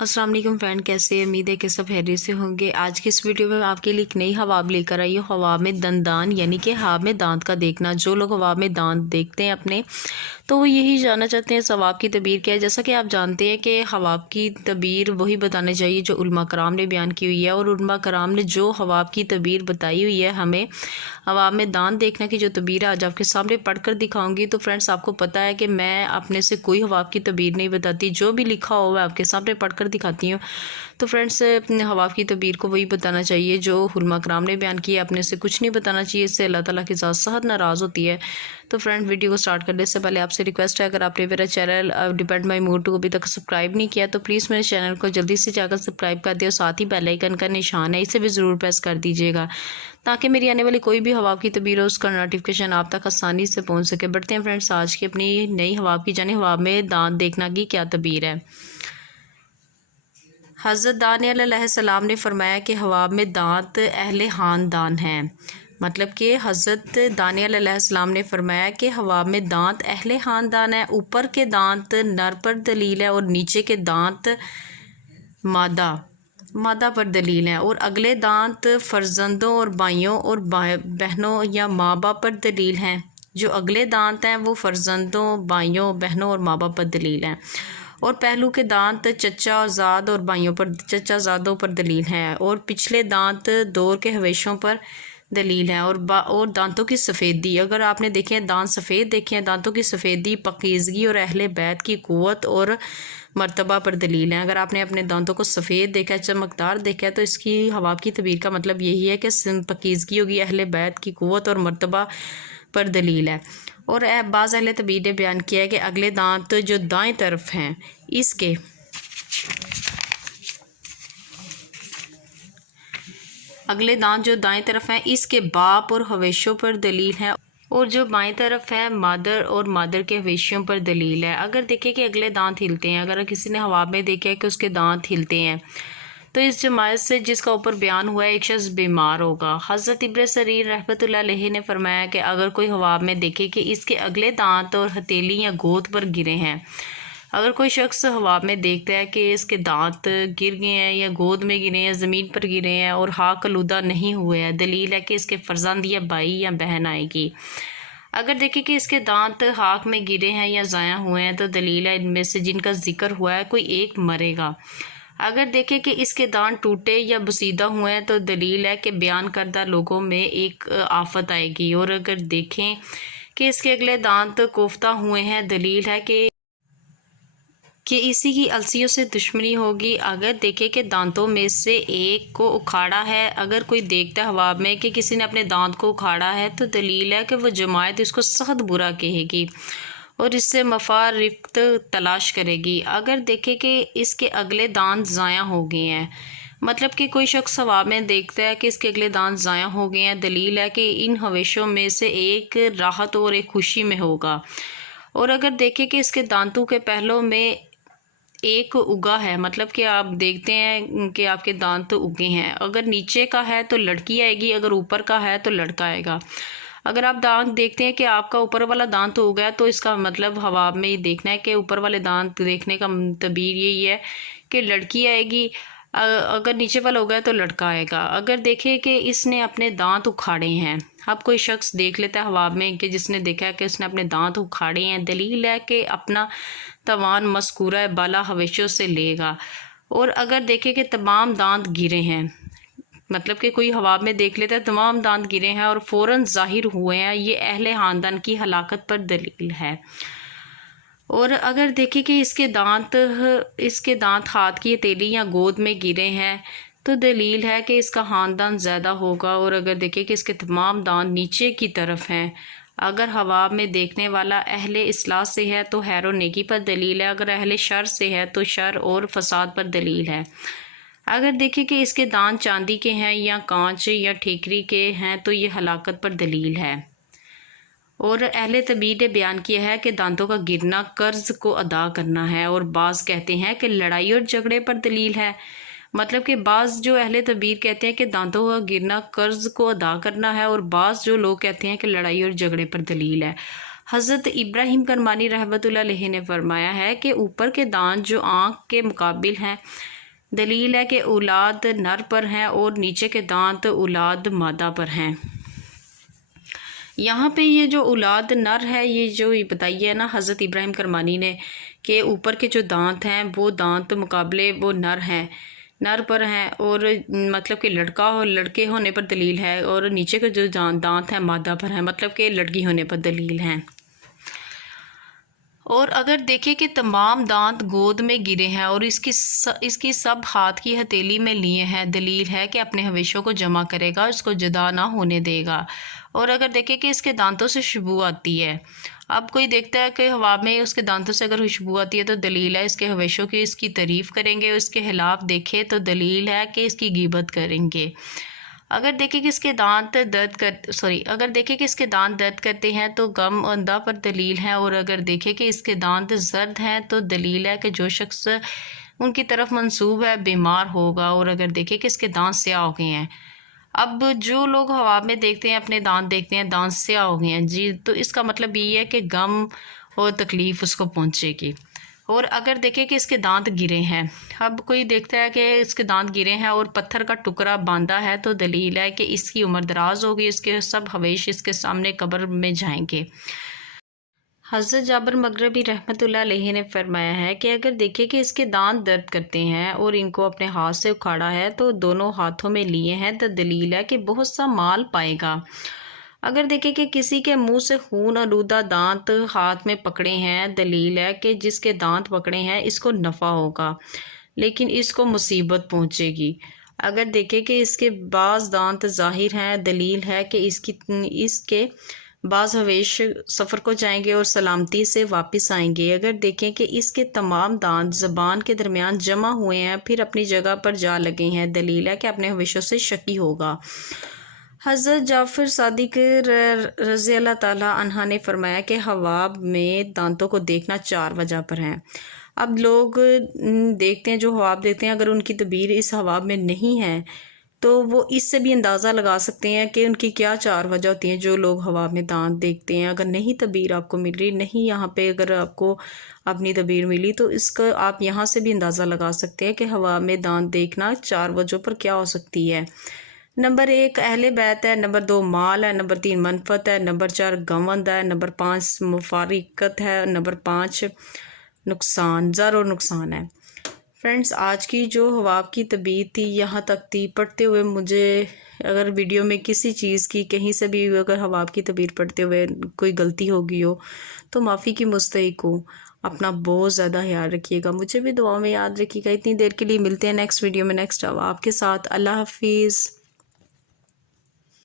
अस्सलाम वालेकुम फ्रेंड, कैसे उम्मीद है कि सब खैरियत से होंगे। आज की इस वीडियो में मैं आपके लिए एक नई हवाब लेकर आई हूँ। हवाब में दंदान यानी कि हवाब में दांत का देखना। जो लोग हवाब में दांत देखते हैं अपने, तो वो यही जानना चाहते हैं इस हवाब की तबीर क्या है। जैसा कि आप जानते हैं कि हवाब की तबीर वही बताने चाहिए जो उलमा कराम ने बयान की हुई है, और उलमा कराम ने जो हवाब की तबीर बताई हुई है हमें हवाब में दांत देखने की जो तबीर है आज आपके सामने पढ़कर दिखाऊंगी। तो फ्रेंड्स, आपको पता है कि मैं अपने से कोई हवाब की तबीर नहीं बताती, जो भी लिखा हो मैं आपके सामने पढ़कर दिखाती हूँ। तो फ्रेंड्स, हवाब की तबीर को वही बताना चाहिए जो उलमा कराम ने बयान किया, अपने से कुछ नहीं बताना चाहिए, इससे अल्लाह ताला की ज़ात सख्त नाराज़ होती है। तो फ्रेंड, वीडियो को स्टार्ट करने से पहले आपसे रिक्वेस्ट है, अगर आपने मेरा चैनल डिपेंड माई मूड को अभी तक सब्सक्राइब नहीं किया तो प्लीज़ मेरे चैनल को जल्दी से जाकर सब्सक्राइब कर दिया, और साथ ही बेल आइकन का निशान है इसे भी ज़रूर प्रेस कर दीजिएगा, ताकि मेरी आने वाली कोई भी हवाब की तबीर हो उसका नोटिफिकेशन आप तक आसानी से पहुंच सके। बढ़ते हैं फ्रेंड्स आज की अपनी नई हवाब की जाने। हवाब में दांत देखना की क्या तबीर है। हज़रत दानियल अलैहिस्सलाम ने फरमाया कि हवाब में दांत अहले ख़ानदान हैं। मतलब कि हज़रत दानियल अलैहिस्सलाम ने फरमाया कि हवाब में दांत अहले ख़ानदान है। ऊपर के दांत नर पर दलील है और नीचे के दांत मादा पर दलील है, और अगले दांत फर्जंदों और भाइयों और बहनों या माँ बाप पर दलील हैं। जो अगले दांत हैं वो फर्जंदों, भाइयों, बहनों और माँ बाप पर दलील हैं, और पहलू के दांत चचा ज़ाद और भाइयों पर, चचा ज़ादों पर दलील हैं, और पिछले दांत दौर के हवेशों पर दलील हैं, और दांतों की सफ़ेदी, अगर आपने देखे हैं दांत सफ़ेद देखे हैं, दांतों की सफ़ेदी पकीज़गी और अहले बैत की क़ुव्वत और मर्तबा पर दलील है। अगर आपने अपने दांतों को सफ़ेद देखा है, चमकदार देखा है, तो इसकी हवाब की तबीर का मतलब यही है कि पकीज़गी होगी, अहले बैत की क़ुव्वत और मर्तबा पर दलील है। और बाज़ अहले तबीर ने बयान किया है कि अगले दांत जो दाएं तरफ हैं इसके अगले दांत जो दाएं तरफ हैं इसके बाप और हवेशों पर दलील है, और जो बाएं तरफ है मादर और मादर के हवेशियों पर दलील है। अगर देखें कि अगले दांत हिलते हैं, अगर किसी ने हवाब में देखा है कि उसके दांत हिलते हैं, तो इस जमात से जिसका ऊपर बयान हुआ है एक शख्स बीमार होगा। हज़रत इब्न सरीर रहमतुल्लाह अलैहि ने फरमाया कि अगर कोई हवाब में देखे कि इसके अगले दांत और हथेली या गोद पर गिरे हैं, अगर कोई शख्स हवाब में देखता है कि इसके दांत गिर गए हैं या गोद में गिरे हैं, ज़मीन पर गिरे हैं और हाक आलूदा नहीं हुए हैं, दलील है कि इसके फर्जंद या भाई या बहन आएगी। अगर देखें कि इसके दांत हाक में गिरे हैं या ज़ाया हुए हैं, तो दलील है इनमें से जिनका जिक्र हुआ है कोई एक मरेगा। अगर देखें कि इसके दांत टूटे या बसीदा हुए हैं, तो दलील है कि बयान करदा लोगों में एक आफत आएगी। और अगर देखें कि इसके अगले दांत कोफ्ता हुए हैं, दलील है कि इसी की अलसियों से दुश्मनी होगी। अगर देखे कि दांतों में से एक को उखाड़ा है, अगर कोई देखता है हवाब में कि किसी ने अपने दांत को उखाड़ा है, तो दलील है कि वह जमात इसको सख्त बुरा कहेगी और इससे मफारिफ्त तलाश करेगी। अगर देखे कि इसके अगले दांत ज़ाया हो गए हैं, मतलब कि कोई शख्स हवाब में देखता है कि इसके अगले दांत ज़ाया हो गए हैं, दलील है कि इन हवेशों में से एक राहत और एक खुशी में होगा। और अगर देखे कि इसके दांतों के पहलों में एक उगा है, मतलब कि आप देखते हैं कि आपके दांत तो उगे हैं, अगर नीचे का है तो लड़की आएगी, अगर ऊपर का है तो लड़का आएगा। अगर आप दांत देखते हैं कि आपका ऊपर वाला दांत हो गया, तो इसका मतलब हवाब में ये देखना है कि ऊपर वाले दांत देखने का तबीर यही है कि लड़की आएगी, अगर नीचे वाला हो गया तो लड़का आएगा। अगर देखे कि इसने अपने दांत उखाड़े हैं, अब कोई शख्स देख लेता है हवाब में कि जिसने देखा है कि उसने अपने दांत उखाड़े हैं, दलील है कि अपना तवान मस्कूरा बाला हवेशों से लेगा। और अगर देखे कि तमाम दांत गिरे हैं, मतलब कि कोई हवाब में देख लेता है तमाम दांत गिरे हैं और फ़ौरन ज़ाहिर हुए हैं, ये अहले ख़ानदान की हलाकत पर दलील है। और अगर देखें कि इसके दांत हाथ की हथेली या गोद में गिरे हैं, तो दलील है कि इसका ख़ानदान ज़्यादा होगा। और अगर देखें कि इसके तमाम दांत नीचे की तरफ हैं, अगर हवाब में देखने वाला अहले इस्लाह से है तो खैर और नेकी पर दलील है, अगर अहले शर से है तो शर और फसाद पर दलील है। अगर देखें कि इसके दांत चांदी के हैं या कांच या ठेकरी के हैं, तो ये हलाकत पर दलील है। और अहले तबीर ने बयान किया है कि दांतों का गिरना कर्ज को अदा करना है, और बाज़ कहते हैं कि लड़ाई और झगड़े पर दलील है। मतलब कि बाज़ जो अहले तबीर कहते हैं कि दांतों का गिरना कर्ज को अदा करना है, और बाज़ जो लोग कहते हैं कि लड़ाई और झगड़े पर दलील है। حضرت ابراہیم کرمانی رحمۃ اللہ علیہ نے فرمایا ہے کہ اوپر کے دانت جو آنکھ کے مقابل ہیں دلیل ہے کہ اولاد نر پر ہیں اور نیچے کے دانت اولاد مادہ پر ہیں۔ یہاں پہ یہ جو اولاد نر ہے یہ جو بتائی ہے نا حضرت ابراہیم کرمانی نے کہ اوپر کے جو دانت ہیں وہ دانت مقابلے وہ نر پر ہیں، اور مطلب کہ لڑکے ہونے پر دلیل ہے، اور نیچے کے جو دانت ہیں مادہ پر ہیں، مطلب کہ لڑکی ہونے پر دلیل ہیں۔ اور اگر دیکھیں کہ تمام دانت گود میں گرے ہیں اور اس کی سب ہاتھ کی ہتھیلی میں لیے ہیں، دلیل ہے کہ اپنے حویشوں کو جمع کرے گا، اس کو جدا نہ ہونے دے گا۔ اور اگر دیکھیں کہ اس کے دانتوں سے خوشبو آتی ہے، اب کوئی دیکھتا ہے کہ ہوا میں اس کے دانتوں سے اگر خوشبو آتی ہے تو دلیل ہے اس کے حویشوں کی اس کی تعریف کریں گے، اس کے خلاف دیکھے تو دلیل ہے کہ اس کی غیبت کریں گے۔ اگر دیکھیں کہ اس کے دانت درد کرتے ہیں تو غم اندھا پر دلیل ہے، اور اگر دیکھیں کہ اس کے دانت زرد ہیں تو دلیل ہے کہ جو شخص ان کی طرف منسوب ہے بیمار ہوگا، اور اگر دیکھیں کہ اس کے دانت سیاہ ہو گئے ہیں۔ اب جو لوگ ہوا میں دیکھتے ہیں اپنے دانت دیکھتے ہیں دانت سیاہ ہو گئے ہیں جی، تو اس کا مطلب یہ ہے کہ غم اور تکلیف اس کو پہنچے گی۔ اور اگر دیکھیں کہ اس کے دانت گرے ہیں، اب کوئی دیکھتا ہے کہ اس کے دانت گرے ہیں اور پتھر کا ٹکڑا باندھا ہے تو دلیل ہے کہ اس کی عمر دراز ہوگی، اس کے سب حویش اس کے سامنے قبر میں جائیں گے۔ حضرت جابر مغربی رحمۃ اللہ علیہ نے فرمایا ہے کہ اگر دیکھیں کہ اس کے دانت درد کرتے ہیں اور ان کو اپنے ہاتھ سے اکھاڑا ہے تو دونوں ہاتھوں میں لیے ہیں تو دلیل ہے کہ بہت سا مال پائے گا۔ اگر دیکھیں کہ کسی کے منہ سے خون آلودہ دانت ہاتھ میں پکڑے ہیں، دلیل ہے کہ جس کے دانت پکڑے ہیں اس کو نفع ہوگا لیکن اس کو مصیبت پہنچے گی۔ اگر دیکھیں کہ اس کے بعض دانت ظاہر ہیں، دلیل ہے کہ اس کے بعض حویش سفر کو جائیں گے اور سلامتی سے واپس آئیں گے۔ اگر دیکھیں کہ اس کے تمام دانت زبان کے درمیان جمع ہوئے ہیں پھر اپنی جگہ پر جا لگے ہیں، دلیل ہے کہ اپنے حویشوں سے شکی ہوگا۔ حضرت جعفر صادق رضی اللہ تعالیٰ عنہ نے فرمایا کہ حواب میں دانتوں کو دیکھنا 4 وجہ پر ہیں۔ اب لوگ دیکھتے ہیں جو حواب دیکھتے ہیں، اگر ان کی تعبیر اس حواب میں نہیں ہے تو وہ اس سے بھی اندازہ لگا سکتے ہیں کہ ان کی کیا 4 وجہ ہوتی ہیں۔ جو لوگ حواب میں دانت دیکھتے ہیں، اگر نہیں تعبیر آپ کو مل رہی، نہیں یہاں پہ اگر آپ کو اپنی تعبیر ملی تو اس کا آپ یہاں سے بھی اندازہ لگا سکتے ہیں کہ حواب میں دانت دیکھنا 4 وجہ پر کیا ہو سکتی ہے۔ نمبر 1 اہل بیت ہے، نمبر 2 مال ہے، نمبر 3 منفعت ہے، نمبر 4 گوند ہے، نمبر 5 مفارقت ہے، نمبر 5 نقصان، ضرر اور نقصان ہے۔ فرینڈز، آج کی جو حواب کی تعبیر تھی یہاں تک تھی۔ پڑھتے ہوئے مجھے اگر ویڈیو میں کسی چیز کی کہیں سے بھی اگر حواب کی تعبیر پڑھتے ہوئے کوئی غلطی ہو گئی ہو تو معافی کی مستحق ہوں۔ اپنا بہت زیادہ خیال رکھیے گا، مجھے بھی دعا میں یاد رکھیے گا۔ اتنی دیر کے لیے ملتے ہیں نیکسٹ ویڈیو میں نیکسٹ حواب کے ساتھ۔ اللہ حافظ۔